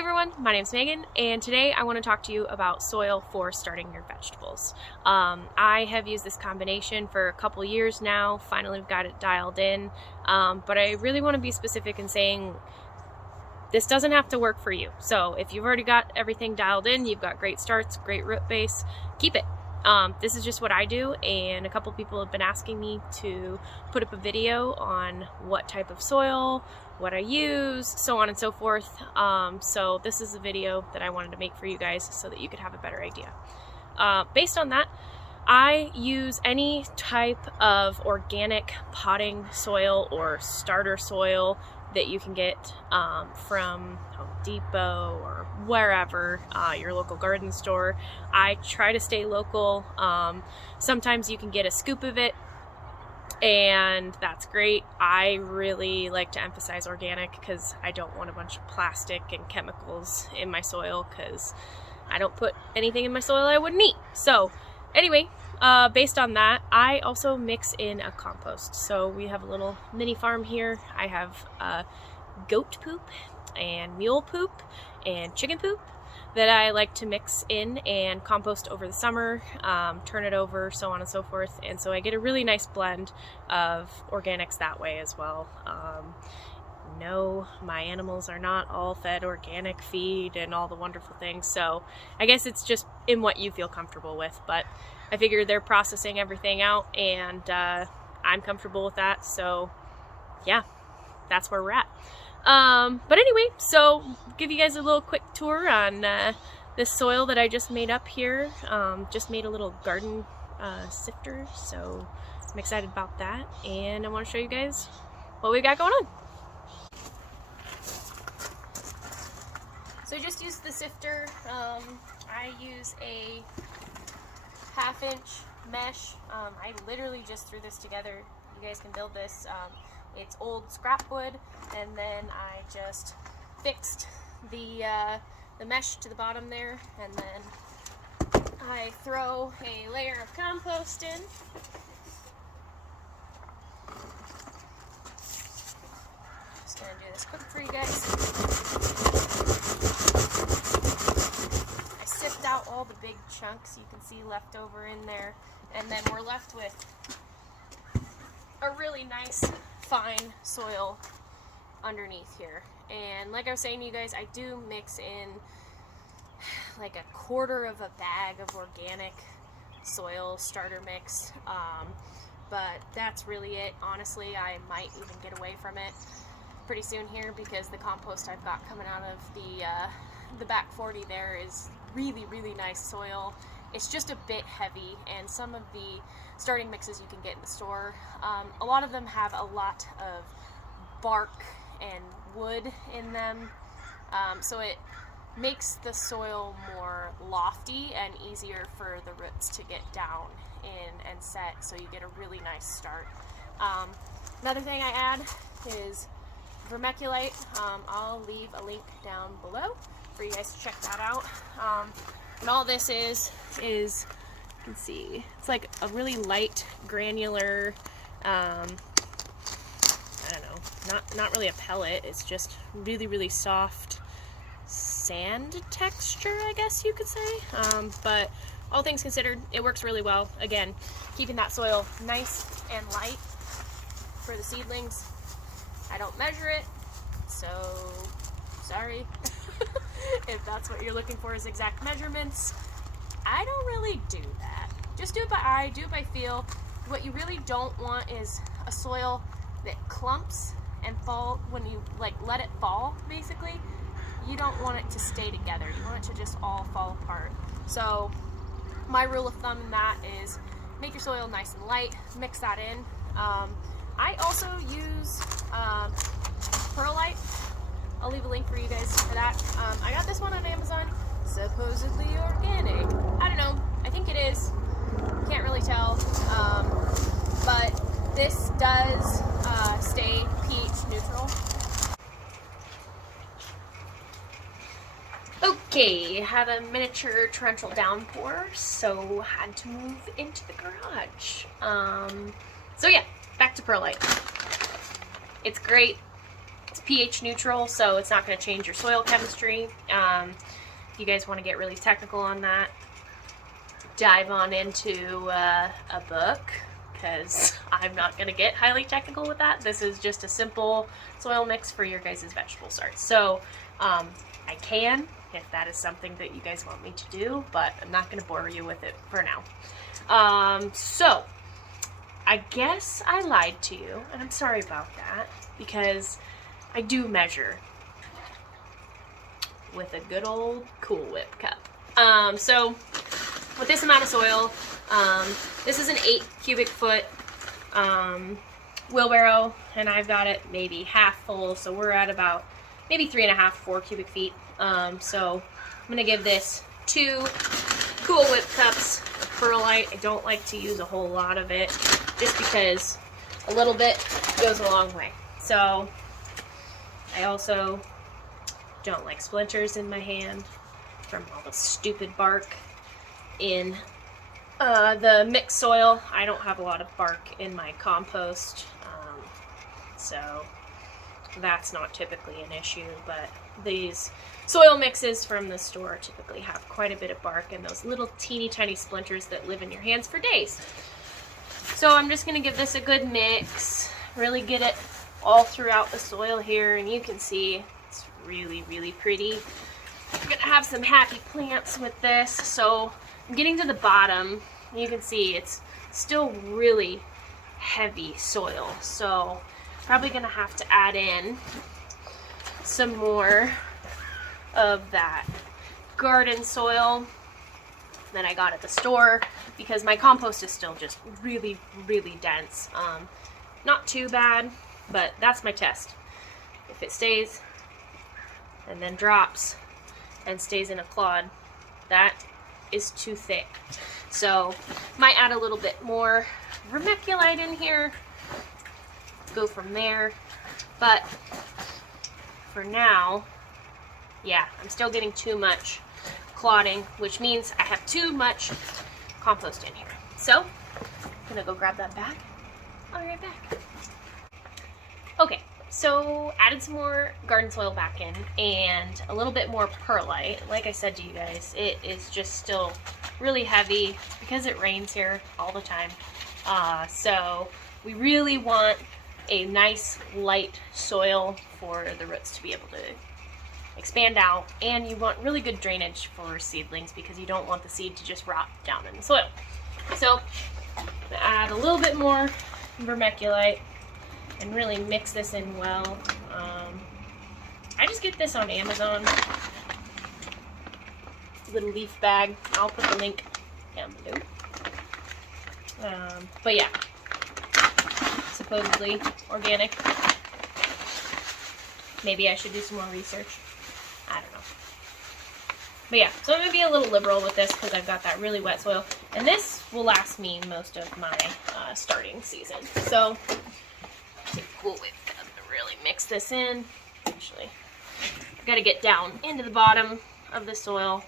everyone, my name's Megan, and today I want to talk to you about soil for starting your vegetables. I have used this combination for a couple years now. Finally got it dialed in, but I really want to be specific in saying this doesn't have to work for you. So if you've already got everything dialed in, you've got great starts, great root base, keep it. This is just what I do, and a couple people have been asking me to put up a video on what type of soil, what I use, so on and so forth. So this is a video that I wanted to make for you guys so that you could have a better idea. Based on that, I use any type of organic potting soil or starter soil that you can get from Home Depot or wherever, your local garden store. I try to stay local. Sometimes you can get a scoop of it, and that's great. I really like to emphasize organic because I don't want a bunch of plastic and chemicals in my soil, because I don't put anything in my soil I wouldn't eat. So anyway, based on that, I also mix in a compost. So we have a little mini farm here. I have goat poop and mule poop and chicken poop that I like to mix in and compost over the summer, turn it over, so on and so forth. And so I get a really nice blend of organics that way as well. No, my animals are not all fed organic feed and all the wonderful things. So I guess it's just in what you feel comfortable with, but I figure they're processing everything out, and I'm comfortable with that. So yeah, that's where we're at. But anyway, so give you guys a little quick tour on this soil that I just made up here. Just made a little garden sifter, so I'm excited about that, and I want to show you guys what we got going on. So I just used the sifter. I use a 1/2-inch mesh. I literally just threw this together. You guys can build this. It's old scrap wood, and then I just fixed the mesh to the bottom there, and then I throw a layer of compost in. Just gonna do this quick for you guys. I sift out all the big chunks you can see left over in there, and then we're left with a really nice fine soil underneath here. And like I was saying to you guys, I do mix in like 1/4 of a bag of organic soil starter mix, but that's really it. Honestly, I might even get away from it pretty soon here, because the compost I've got coming out of the back 40 there is really nice soil. It's just a bit heavy, and some of the starting mixes you can get in the store, a lot of them have a lot of bark and wood in them, so it makes the soil more lofty and easier for the roots to get down in and set, so you get a really nice start. Another thing I add is Vermeculite. I'll leave a link down below for you guys to check that out. And all this is you can see, it's like a really light granular, I don't know, not really a pellet, it's just really soft sand texture, I guess you could say. But all things considered, it works really well. Again, keeping that soil nice and light for the seedlings. I don't measure it, so sorry. If that's what you're looking for is exact measurements, I don't really do that. Just do it by eye, do it by feel. What you really don't want is a soil that clumps and fall when you let it fall, basically. You don't want it to stay together. You want it to just all fall apart. So my rule of thumb in that is make your soil nice and light, mix that in. I also use Perlite. I'll leave a link for you guys for that. I got this one on Amazon, supposedly organic. I don't know, I think it is. Can't really tell. But this does stay pH neutral. Okay, had a miniature torrential downpour, so had to move into the garage. So yeah, back to Perlite. It's great. It's pH neutral, so it's not going to change your soil chemistry. If you guys want to get really technical on that, dive on into a book, because I'm not going to get highly technical with that. This is just a simple soil mix for your guys' vegetable starts. So I can, if that is something that you guys want me to do, but I'm not going to bore you with it for now. So I guess I lied to you, and I'm sorry about that, because I do measure with a good old Cool Whip cup. So with this amount of soil, this is an 8 cubic foot wheelbarrow, and I've got it maybe half full, so we're at about maybe 3.5, 4 cubic feet. So I'm gonna give this 2 Cool Whip cups of Perlite. I don't like to use a whole lot of it, just because a little bit goes a long way. So I also don't like splinters in my hand from all the stupid bark in the mixed soil. I don't have a lot of bark in my compost, so that's not typically an issue, but these soil mixes from the store typically have quite a bit of bark and those little teeny tiny splinters that live in your hands for days. So I'm just going to give this a good mix, really get it all throughout the soil here, and you can see it's really, really pretty. We're going to have some happy plants with this. So I'm getting to the bottom. You can see it's still really heavy soil, so probably going to have to add in some more of that garden soil that I got at the store, because my compost is still just really, really dense. Not too bad, but that's my test. If it stays and then drops and stays in a clod, that is too thick. So might add a little bit more vermiculite in here, go from there. But for now, yeah, I'm still getting too much clodding, which means I have too much compost in here. So I'm gonna go grab that bag. I'll be right back. Okay, so added some more garden soil back in and a little bit more perlite. Like I said to you guys, it is just still really heavy because it rains here all the time. So we really want a nice light soil for the roots to be able to expand out, and you want really good drainage for seedlings because you don't want the seed to just rot down in the soil. So I'm gonna add a little bit more vermiculite and really mix this in well. I just get this on Amazon, little leaf bag. I'll put the link down below. But yeah, supposedly organic. Maybe I should do some more research. I don't know. But yeah, so I'm going to be a little liberal with this because I've got that really wet soil. And this will last me most of my starting season. So, take a Cool Whip cup to really mix this in. Actually, I've got to get down into the bottom of the soil.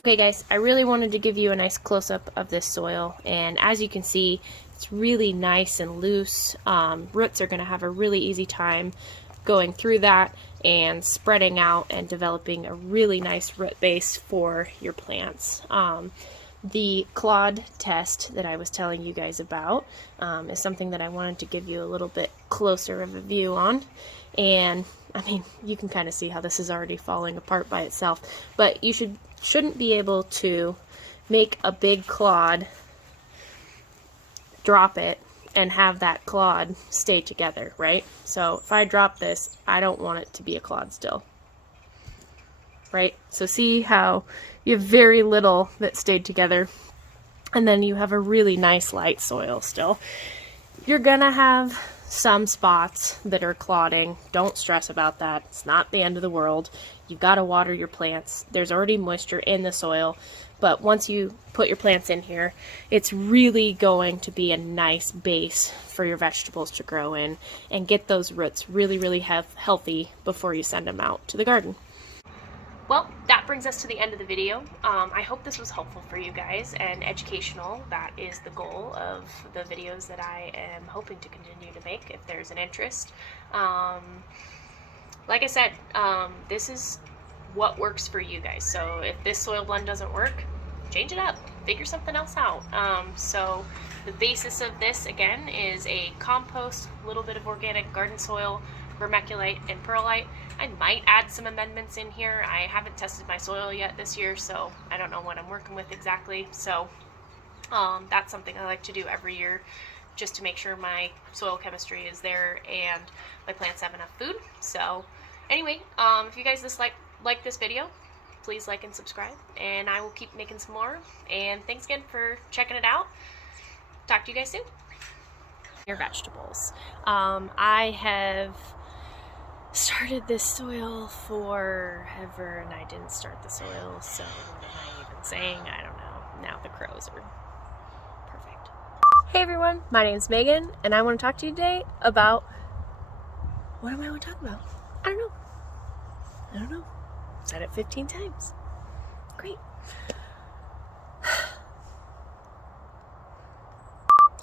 Okay guys, I really wanted to give you a nice close-up of this soil, and as you can see, it's really nice and loose. Roots are going to have a really easy time going through that and spreading out and developing a really nice root base for your plants. The clod test that I was telling you guys about is something that I wanted to give you a little bit closer of a view on. And I mean, you can kind of see how this is already falling apart by itself, but you shouldn't be able to make a big clod, drop it, and have that clod stay together, right? So if I drop this, I don't want it to be a clod still, right? So see how you have very little that stayed together, and then you have a really nice light soil still. You're gonna have some spots that are clodding. Don't stress about that. It's not the end of the world. You've got to water your plants. There's already moisture in the soil, But once you put your plants in here, it's really going to be a nice base for your vegetables to grow in and get those roots really, really healthy before you send them out to the garden. Well, that brings us to the end of the video. I hope this was helpful for you guys and educational. That is the goal of the videos that I am hoping to continue to make if there's an interest. Like I said, this is what works for you guys. So if this soil blend doesn't work, change it up, figure something else out. So the basis of this again is a compost, a little bit of organic garden soil, vermeculite, and perlite. I might add some amendments in here. I haven't tested my soil yet this year, so I don't know what I'm working with exactly. So that's something I like to do every year, just to make sure my soil chemistry is there and my plants have enough food. So anyway, if you guys like this video, please like and subscribe, and I will keep making some more. And thanks again for checking it out. Talk to you guys soon. Your vegetables. I have started this soil forever, and I didn't start the soil, so what am I even saying? I don't know. Now the crows are perfect. Hey everyone, my name's Megan, and I want to talk to you today about, what am I want to talk about? I don't know. Said it 15 times. Great.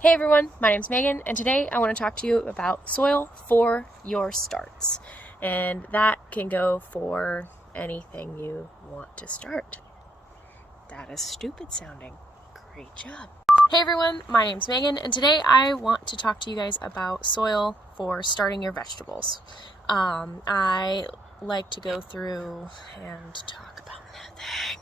Hey everyone, my name's Megan, and today I want to talk to you about soil for your starts. And that can go for anything you want to start. That is stupid sounding. Great job. Hey everyone, my name's Megan, and today I want to talk to you guys about soil for starting your vegetables. I like to go through and talk about nothing.